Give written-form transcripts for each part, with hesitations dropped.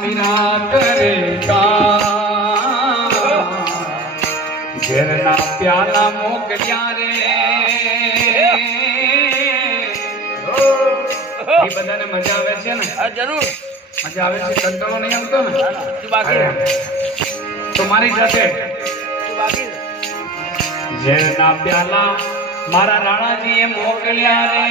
मीरा करे घेरना प्याला मोकलिया रे बधाने मजा आवे छे ने जरूर मजा आवे छे कंटाळो नहीं आवतो ने तू बाकी तो मारी साथे तू बाकी घेरना प्याला मारा राणाजी ए मोकलिया रे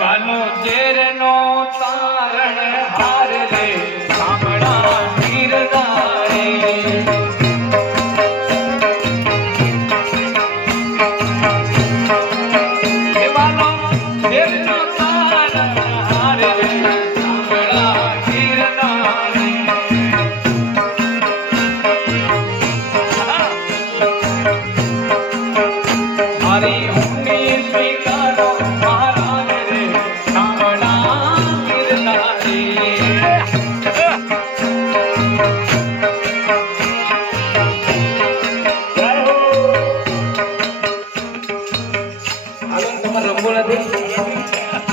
वालो जेर नो तारण हार रे सामड़ा गिरदारे वालो जेर नो तारण हार रे सामड़ा गिरदारे हरी हुनी स्वीकारो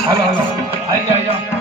हेलो हेलो आई जाओ